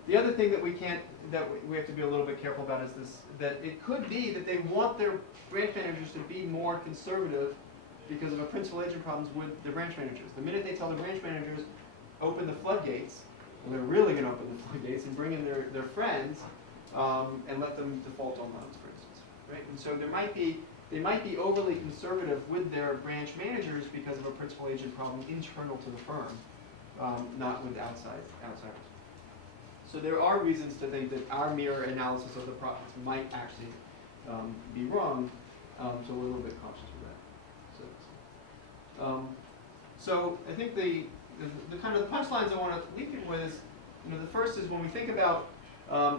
The other thing that we have to be a little bit careful about is this, that it could be that they want their branch managers to be more conservative because of a principal agent problems with the branch managers. The minute they tell the branch managers, open the floodgates, well, they're really going to open the floodgates and bring in their friends and let them default on loans, for instance. Right? And so they might be overly conservative with their branch managers because of a principal agent problem internal to the firm, not with outsiders. So there are reasons to think that our mere analysis of the products might actually be wrong, so we're a little bit cautious with that. So I think the kind of the punchlines I want to leave you with is, the first is when we think about, I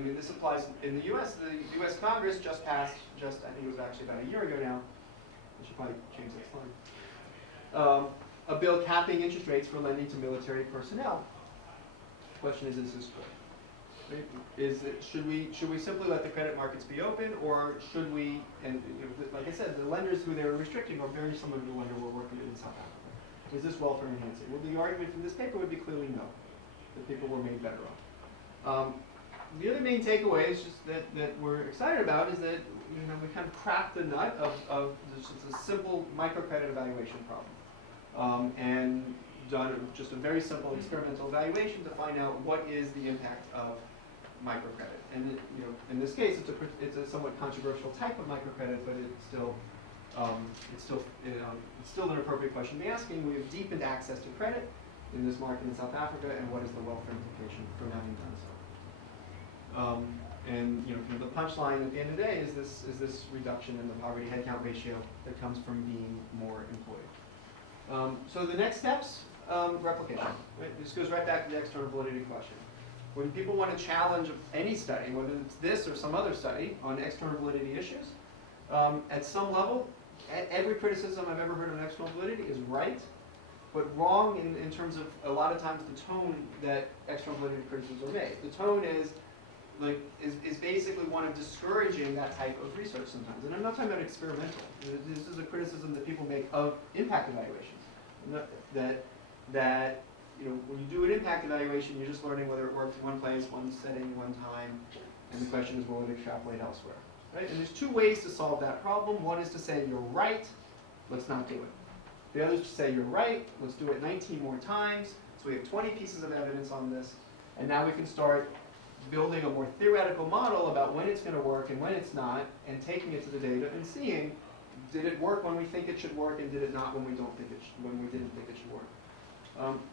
mean, this applies in the U.S. The U.S. Congress just passed, I think it was actually about a year ago now. I should probably change that slide. A bill capping interest rates for lending to military personnel. The question is this good? Right? Should we simply let the credit markets be open, or should we? And like I said, the lenders who they were restricting are very similar to the lender we're working with in South Africa. Is this welfare enhancing? Well, the argument from this paper would be clearly no. That people were made better off. The other main takeaway is just that we're excited about is that we kind of cracked the nut of just a simple microcredit evaluation problem, and done just a very simple experimental evaluation to find out what is the impact of microcredit. And in this case, it's a somewhat controversial type of microcredit, but it's still an appropriate question to be asking. We have deepened access to credit in this market in South Africa, and what is the welfare implication from having done so? And kind of the punchline at the end of the day is this reduction in the poverty headcount ratio that comes from being more employed. So the next steps, replication. Right? This goes right back to the external validity question. When people want to challenge any study, whether it's this or some other study on external validity issues, at some level, every criticism I've ever heard of external validity is right, but wrong in terms of a lot of times the tone that external validity criticisms are made. The tone is basically one of discouraging that type of research sometimes. And I'm not talking about experimental. This is a criticism that people make of impact evaluations. That when you do an impact evaluation, you're just learning whether it works in one place, one setting, one time, and the question is, will it extrapolate elsewhere? Right? And there's two ways to solve that problem. One is to say, you're right, let's not do it. The other is to say, you're right, let's do it 19 more times. So we have 20 pieces of evidence on this, and now we can start building a more theoretical model about when it's going to work and when it's not, and taking it to the data and seeing, did it work when we think it should work, and did it not when we didn't think it should work.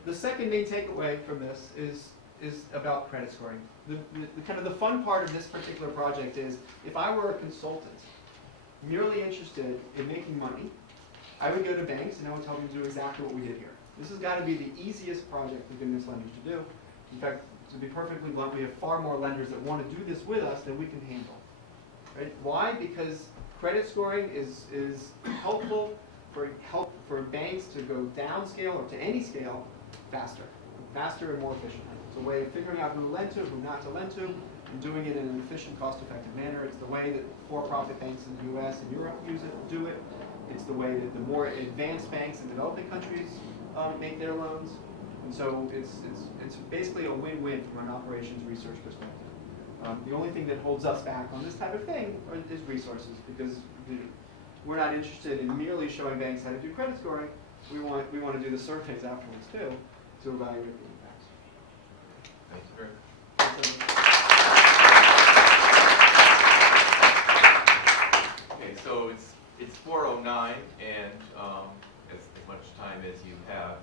The second main takeaway from this is about credit scoring. The kind of the fun part of this particular project is, if I were a consultant merely interested in making money, I would go to banks and I would tell them to do exactly what we did here. This has got to be the easiest project for business lenders to do. In fact, to be perfectly blunt, we have far more lenders that want to do this with us than we can handle. Right? Why? Because credit scoring is helpful for banks to go downscale or to any scale faster and more efficiently. It's a way of figuring out who to lend to, who not to lend to, and doing it in an efficient, cost-effective manner. It's the way that for-profit banks in the U.S. and Europe do it. It's the way that the more advanced banks in developing countries make their loans. And so it's basically a win-win from an operations research perspective. The only thing that holds us back on this type of thing is resources, because we're not interested in merely showing banks how to do credit scoring. We want to do the surveys afterwards too, to evaluate the impacts. Thank you very much. Okay, so it's 4:09, and as much time as you have,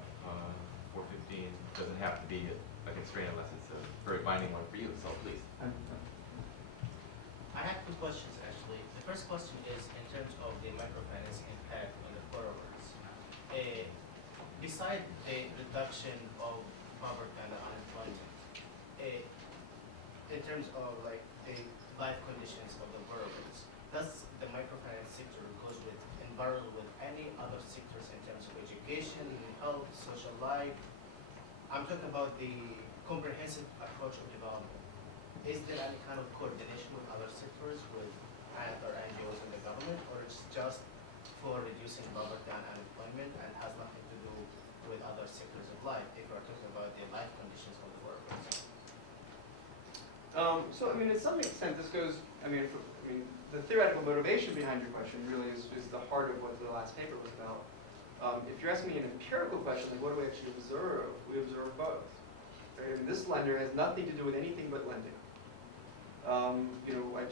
4:15 doesn't have to be a constraint unless it's a very binding one for you. So please. I have two questions actually. The first question is in terms of the microfinance impact on the borrowers. Beside the reduction of poverty and unemployment, in terms of like the life conditions of the borrowers, does the microfinance sector goes with and borrow with any other sectors in terms of education, health, social life? I'm talking about the comprehensive approach of development. Is there any kind of coordination with other sectors, with other NGOs in the government, or it's just for reducing poverty and unemployment and has nothing to do with other sectors of life, if we're talking about the life conditions of the workers? So, I mean, to some extent, this goes, the theoretical motivation behind your question really is the heart of what the last paper was about. If you're asking me an empirical question, like what do we actually observe? We observe both. Right? I mean, this lender has nothing to do with anything but lending. I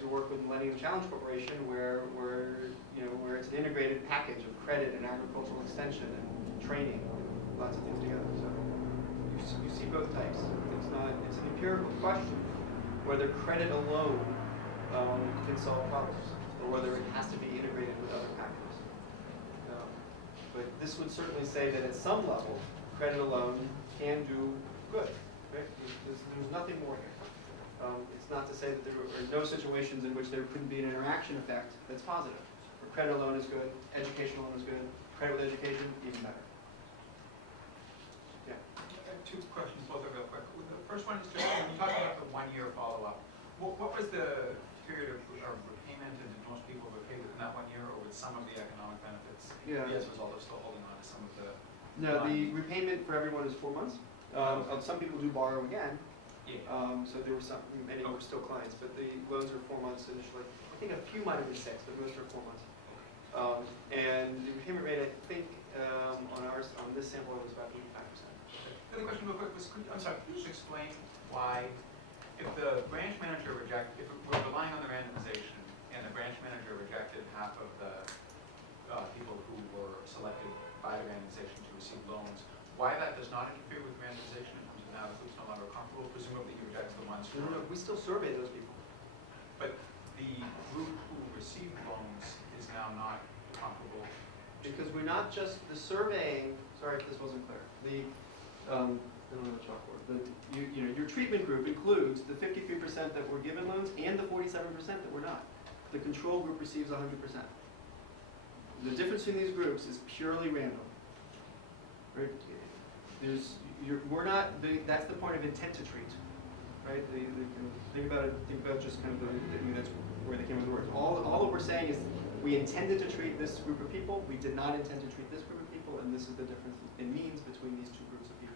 do work with Millennium Challenge Corporation where it's an integrated package of credit and agricultural extension and training, lots of things together. So you see both types. It's an empirical question whether credit alone can solve problems or whether it has to be integrated with other packages. But this would certainly say that at some level, credit alone can do good. Right? There's nothing more here. It's not to say that there are no situations in which there couldn't be an interaction effect that's positive. Where credit alone is good, education alone is good, credit with education, even better. Yeah. I have two questions, both are real quick. The first one is just, when you talk about the 1-year follow-up, what was the period of repayment, and did most people repay within that 1 year, or with some of the economic benefits Yeah. as a result of still holding on to some of the... No, the repayment for everyone is 4 months. Some people do borrow again. Yeah. So there were many were still clients, but the loans are 4 months initially. I think a few might have been 6, but most are 4 months. And the repayment rate, I think, on this sample, was about 85%. The other question real quick was, could you just explain why, if the branch manager if we're relying on the randomization, and the branch manager rejected half of the people who were selected by the randomization to receive loans, why that does not interfere with randomization in terms of now the group's no longer comfortable? Presumably you reject the ones who... No, we still survey those people. But the group who received loans is now not comparable. Because we're not just the surveying. Sorry if this wasn't clear. I don't know the chalkboard. Your treatment group includes the 53% that were given loans and the 47% that were not. The control group receives 100%. The difference between these groups is purely random. Right? That's the point of intent to treat. Right? Think about just kind of that's where they came with the words. All that we're saying is we intended to treat this group of people, we did not intend to treat this group of people, and this is the difference it means between these two groups of people.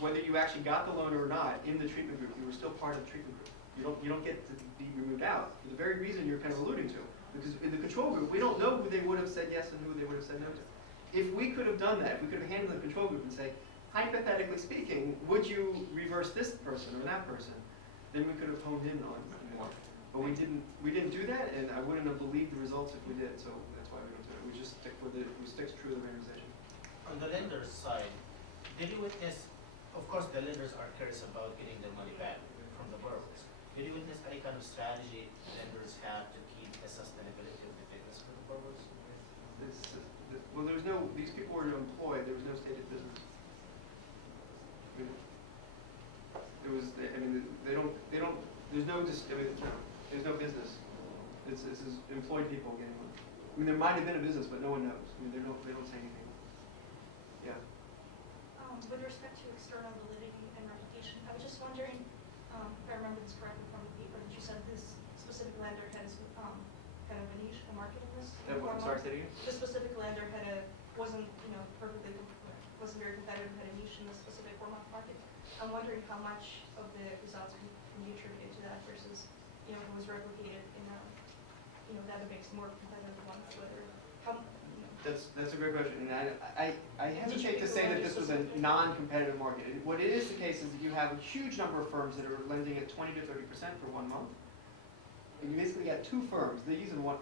Whether you actually got the loan or not in the treatment group, you were still part of the treatment group. You don't get to be removed out for the very reason you're kind of alluding to. Because in the control group, we don't know who they would have said yes and who they would have said no to. If we could have done that, if we could have handled the control group and say, hypothetically speaking, would you reverse this person or that person, then we could have honed in on more. But we didn't do that, and I wouldn't have believed the results if we did. So that's why we don't do it. We just stick with it. We stick true to the randomization. On the lender's side, did you witness, of course the lenders are curious about getting their money back from the borrowers. Did you witness any kind of strategy lenders have to keep the sustainability of the business for the borrowers? Well, these people were employed. There was no stated business. There's no business. It's employed people getting money. I mean, there might have been a business, but no one knows. I mean, they don't say anything. Yeah. With respect to external validity and reputation, I was just wondering if I remember this correctly from the paper that you said this specific lender has kind of a niche, a market in this. I'm sorry, say it again? The specific lender wasn't very competitive, had a niche in the specific 4-month market. I'm wondering how much of the results can be attributed to that versus, if it was replicated in the other banks, more competitive ones, That's a great question, and I hesitate to say that this was a non-competitive market. What it is the case is that you have a huge number of firms that are lending at 20 to 30% for 1 month. And you basically got 2 firms, these and one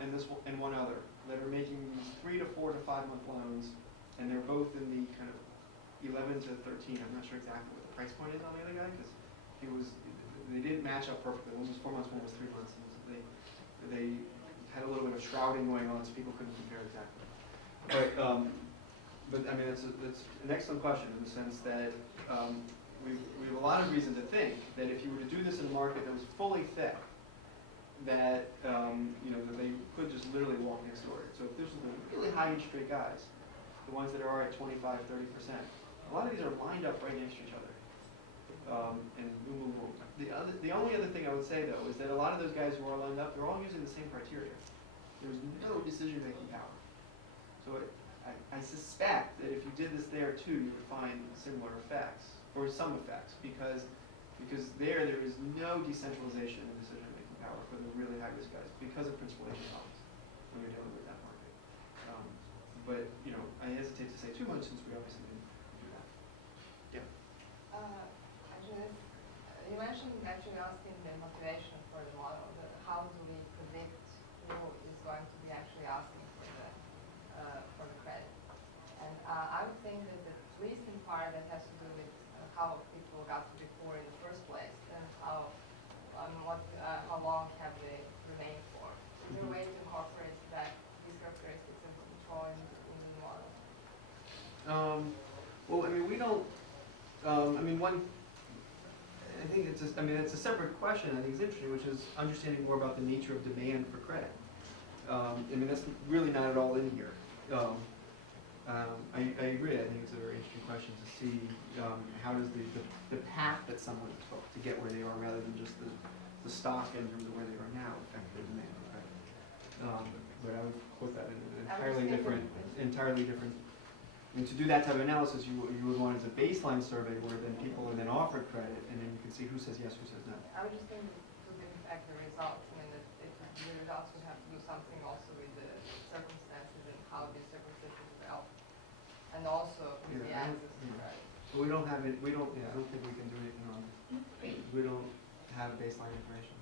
other, that are making these 3 to 4 to 5 month loans, and they're both in the kind of 11 to 13. I'm not sure exactly what the price point is on the other guy because they didn't match up perfectly. One was 4 months, one was 3 months. And they had a little bit of shrouding going on, so people couldn't compare exactly. But I mean, it's an excellent question in the sense that we have a lot of reason to think that if you were to do this in a market that was fully thick, that that they could just literally walk next door. So if there's the really high interest rate guys, the ones that are at 25, 30%, a lot of these are lined up right next to each other. And boom, boom, boom. The only other thing I would say though is that a lot of those guys who are lined up, they're all using the same criteria. There's no decision-making power. So I suspect that if you did this there too, you would find similar effects, or some effects, because Because there is no decentralization in decision-making power for the really high-risk guys because of principal agent models when you're dealing with that market. But, you know, I hesitate to say too much since we obviously didn't do that. Actually, you mentioned actually asking the motivation for the model. How do we predict who is going to be actually asking for the credit? And I would think that at least in part that has to do with how people got to be poor in the first place and how long have they remained poor. Is there a way to incorporate that these characteristics and control in the model? Well, I mean, we don't. I mean, I think it's a separate question. I think it's interesting, which is understanding more about the nature of demand for credit. I mean, that's really not at all in here. I agree. I think it's a very interesting question to see how does the path that someone took to get where they are, rather than just the stock in terms of where they are now, affect their demand for credit. But I would put that in an entirely different. I mean, to do that type of analysis, you would want as a baseline survey where then people are then offered credit, and then you can see who says yes, who says no. I would just think to impact the results. I mean, if the results would have to do something also with the circumstances and how these circumstances develop, and also with the access to credit. But we don't have it. We don't. Yeah, I don't think we can do anything on this. We don't have baseline information.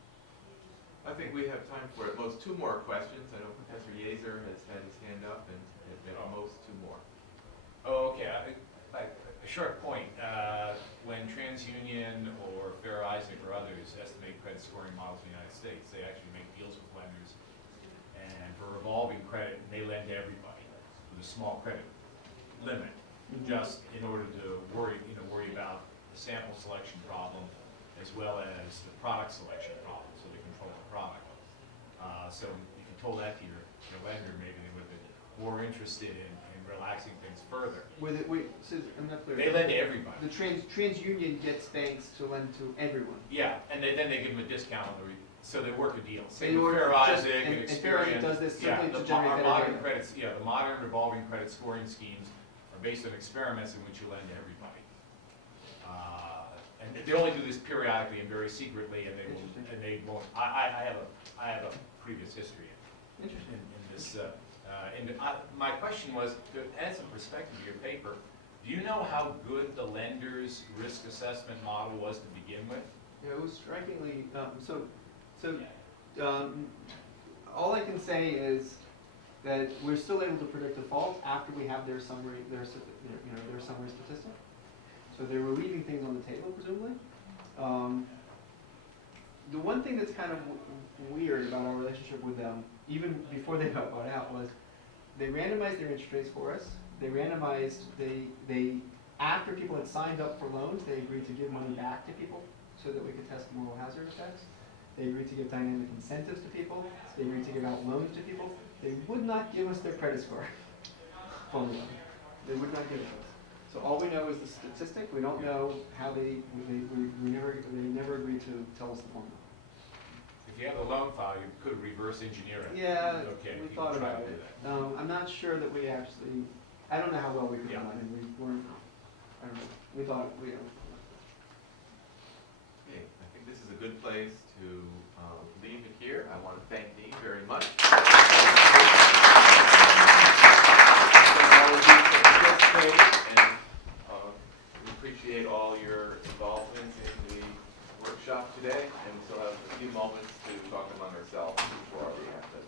I think we have time for at most two more questions. I know Professor Yeager has had his hand up, and at most two more. Oh, okay. A short point. When TransUnion or Fair Isaac or others estimate credit scoring models in the United States, they actually make deals with lenders, and for revolving credit, they lend to everybody with a small credit limit, just in order to worry about the sample selection problem as well as the product selection problem, so they control the product. So if you told that to your lender, maybe they would have been more interested in relaxing things further. So I'm not clear. They lend to everybody. The TransUnion gets banks to lend to everyone. Yeah, and then they give them a discount on the so they work a deal. In Same with order Fair to Isaac and and Fair Isaac Experian. does this Yeah, simply to the generate better modern data. credits. Yeah, the modern revolving credit scoring schemes are based on experiments in which you lend to everybody. And they only do this periodically and very secretly, and they won't. I have a previous history in this. My question was, to add some perspective to your paper, do you know how good the lender's risk assessment model was to begin with? Yeah, it was strikingly. All I can say is that we're still able to predict default after we have their summary, their summary statistic. So they were leaving things on the table, presumably. The one thing that's kind of weird about our relationship with them, even before they got bought out, was they randomized their interest rates for us. They randomized, after people had signed up for loans, they agreed to give money back to people so that we could test moral hazard effects. They agreed to give dynamic incentives to people. They agreed to give out loans to people. They would not give us their credit score formula. They would not give it to us. So all we know is the statistic. We don't know how they never agreed to tell us the formula. If you have a loan file, you could reverse engineer it. Yeah, okay, we people thought try about to do it. that. I'm not sure that we actually, I don't know how well we could have done, and we weren't, I don't know, we thought, Okay, I think this is a good place to leave it here. I want to thank Dean very much. And we appreciate all your involvement in the workshop today, and we still have a few moments to talk among ourselves before we have to